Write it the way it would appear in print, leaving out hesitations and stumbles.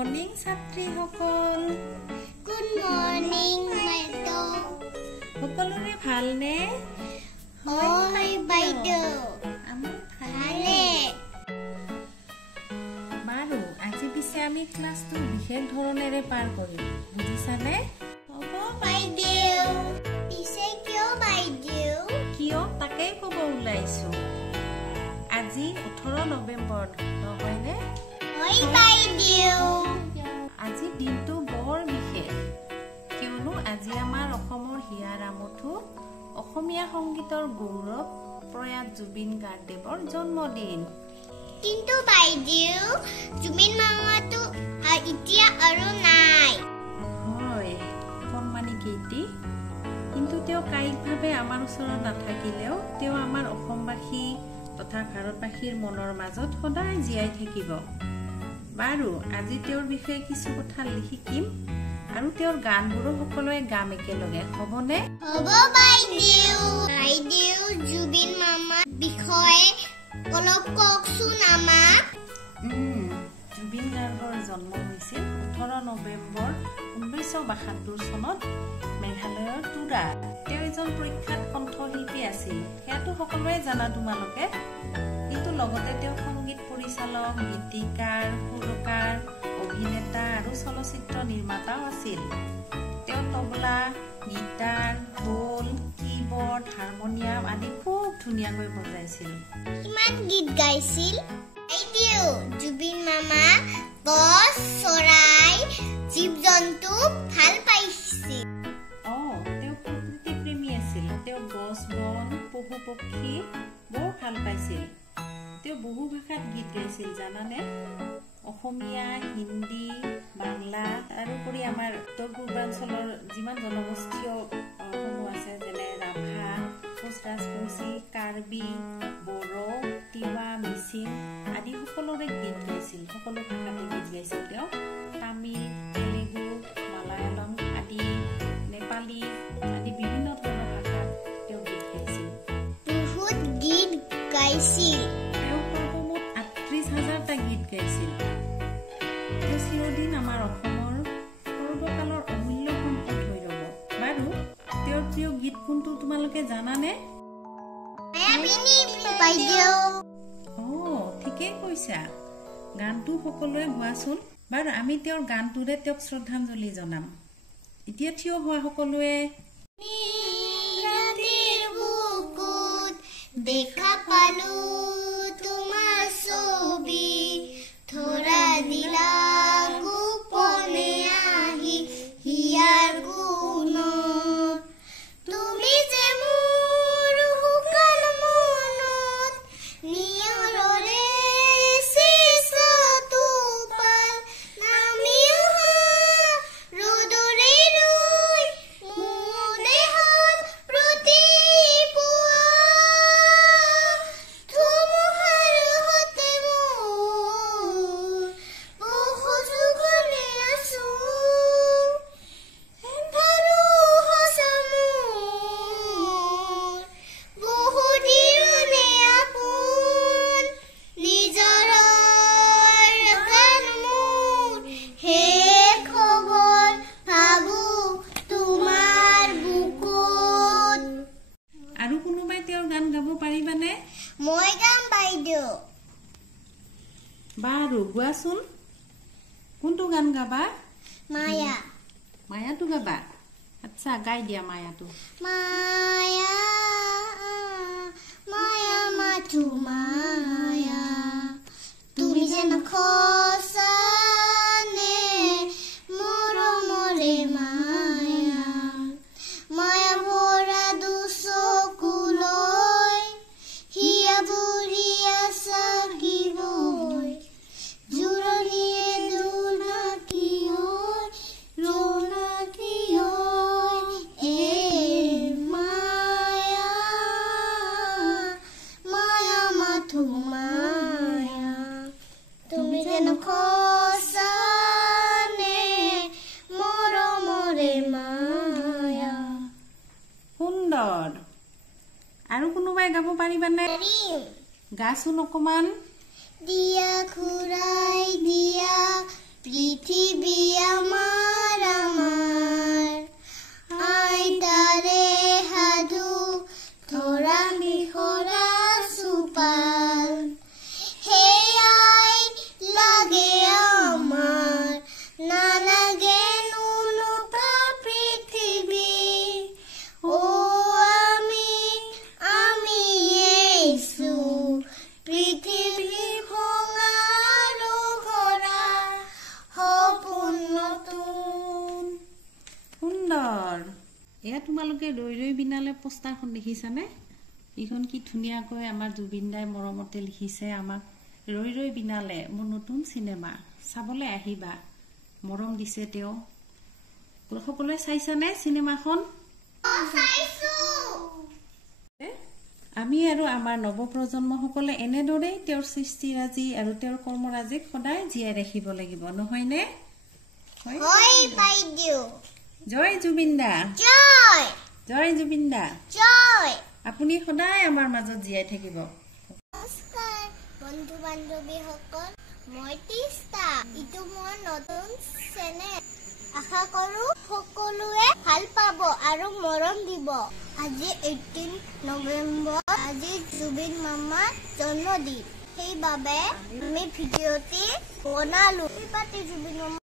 Morning ছাত্ৰী সকল good morning বাইদেউ সকলোৰে ভালনে হয় বাইদেউ আমাৰ ভালে বাৰু আজি পিছে আমি ক্লাছটো বিশেষ ধৰণেৰে পাৰ কৰিম বুজিছানে হ'ব বাইদেউ পিছে কিয় বাইদেউ কিয় তাকেই ক'ব ওলাইছো আজি 18 নৱেম্বৰ নহয়নে হয় বাইদেউ আজি দিনটো বৰ বিশেষ কিয়নো আজি আমাৰ অসমৰ হিয়াৰ আমঠু অসমীয়া সংগীতৰ গৌৰৱ প্ৰয়াত জুবিন গাৰ্গদেৱৰ জন্মদিন কিন্তু বাইদেউ জুবিন মামাটো এতিয়া আৰু নাই হয় কণমানি কেইটি কিন্তু তেওঁ কায়িকভাৱে আমাৰ ওচৰত নাথাকিলেও তেওঁ আমাৰ অসমবাসী তথা ভাৰতবাসীৰ মনৰ মাজত সদায় জীয়াই থাকিব বাৰু আজি তেওঁৰ বিষয়ে কিছু কথা শিকিম আৰু তেওঁৰ গানবোৰো সকলোৱে গাম একেলগে হ'বনে হ'ব বাইদেউ বাইদেউ জুবিন মামাৰ বিষয়ে অলপ কওকচোন আমাক জুবিন গাৰ্গৰ জন্ম হৈছিল 18 নৱেম্বৰ 1972 চনত মেঘালয়ৰ তুৰা তেওঁ এজন প্ৰখ্যাত কণ্ঠশিল্পী আছিল সেয়াটো সকলোৱে জানা তোমালোকে কিন্তু লগতে তেওঁ সংগীত পৰিচালক গীতিকাৰ সুৰকাৰ অভিনেতা আৰু চলচ্চিত্ৰ নিৰ্মাতাও আছিল তেওঁ তবলা গীটাৰ ঢোল কীবৰ্ড হাৰমনিয়াম আদি খুব ধুনীয়াকৈ বজাইছিল কিমান গীত গাইছিল বাইদেউ জুবিন মামা গছ চৰাই জীৱ জন্তু ভাল পাইছিল তেওঁ প্ৰকৃতি প্ৰেমী আছিল তেওঁ গছ বন পশু পক্ষী বৰ ভাল পাইছিল তেওঁ বহু ভাষাত গীত গাইছিল জানানে অসমীয়া হিন্দী বাংলা তাৰোপৰি আমাৰ উত্তৰ পূৰ্বাঞ্চলৰ যিমান জনগোষ্ঠীয় সমূহ আছে যেনে ৰাভা কোচ ৰাজবংশী কাৰ্বি বড়ো তিৱা মিচিং আদি সকলোৰে গীত গাইছিল সকলো ভাষাতে গীত গাইছিল তেওঁ তামিল তেলেগু মালায়ালম আদি নেপালী আদি বিভিন্ন ধৰণৰ ভাষাত তেওঁ গীত গাইছিল বহুত গীত গাইছিল তেওঁ সৰ্বমুঠ ৩৮,০০০টা গীত গাইছিল তেওঁ চিৰদিন আমাৰ অসমৰ সৰ্বকালৰ অমূল্য সম্পদ হৈ ৰব বাৰু তেওঁৰ প্ৰিয় গীত কোনটো তোমালোকে জানানে বাইদেউ ঠিকেই কৈছা গানটো সকলোৱে গোৱাচোন বাৰু আমি তেওঁৰ গানটোৰে তেওঁক শ্ৰদ্ধাঞ্জলি জনাম এতিয়া থিয় হোৱা সকলোৱে দেখা পালো তোমাৰ ছবি ধৰা দিলা গোপনে আহি হিয়াৰ গুণত তুমি যে মোৰ শুকান মনত নিয়ৰৰে চেষ্টাটো পাল নামি অহা ৰ'দৰে ৰৈ মোৰ দেহত প্ৰতিপুৱা ধুমুহাৰ সতে মোৰ বহু যুগৰে আছো এন্ধাৰো সঁচা মোৰ বহু দিনৰে আপোন নিজৰ গান মোৰ শেষ খবৰ ভাবো তোমাৰ বুকুত আৰু কোনোবাই তেওঁৰ গান গাব পাৰিবানে মই গাম বাইদেউ বাৰু গোৱাচোন কোনটো গান গাবা মায়া মায়াটো গাবা আচ্ছা গাই দিয়া মায়াটো মায়া মায়া মাথো মায়া তুমি যেন খসানে মৰমৰে মায়া মায়া ভৰা দুচকুলৈ হিয়া বুঢ়িয়া চাকিবই জোৰণিয়ে জোনাকী জোনাকী মায়া মায়া মাথো মায়া তুমি যেন খসানে মৰমৰে মায়া সুন্দৰ আৰু কোনোবাই গাব পাৰিবানে গাচোন অকমান দিয়া ঘূৰাই দিয়া পৃথিৱী আমাৰ আমাৰ আইতাৰে সাধু ধৰা নিশৰা চোপাল সেয়াই লাগে আমাৰ নালাগে নুলুকা পৃথিৱী আমি এইছো পৃথিৱী ভঙাৰো ভৰা সপোন নতুন। সুন্দৰ। এয়া তোমালোকে ৰৈ ৰৈ বিনালে পোষ্টাৰখন দেখিছানে? এইখন কি ধুনীয়াকৈ আমাৰ জুবিন দাই মৰমতে লিখিছে আমাক। ৰৈ ৰৈ বিনালে মোৰ নতুন চিনেমা, চাবলৈ আহিবা। মৰম দিছে তেওঁ। সকলোৱে চাইছানে চিনেমাখন? আমি আৰু আমাৰ নৱপ্ৰজন্মসকলে এনেদৰেই তেওঁৰ সৃষ্টিৰাজি আৰু তেওঁৰ কৰ্মৰাজিক সদায় জীয়াই ৰাখিব লাগিব, নহয়নে? হয় বাইদেউ। জয় জুবিন দা। জয় জয় জুবিন দা। জয়। আপুনি সদায় আমাৰ মাজত জীয়াই থাকিব। নমস্কাৰ বন্ধু বান্ধৱীসকল, মই তিস্তা। ইটো মোৰ নতুন চেনেল। আশা কৰো সকলোৱে ভাল পাব আৰু মৰম দিব। আজি 18 নৱেম্বৰ, আজি জুবিন মামাৰ জন্মদিন। সেইবাবে আমি ভিডিঅ'টি বনালো। জুবিন মামা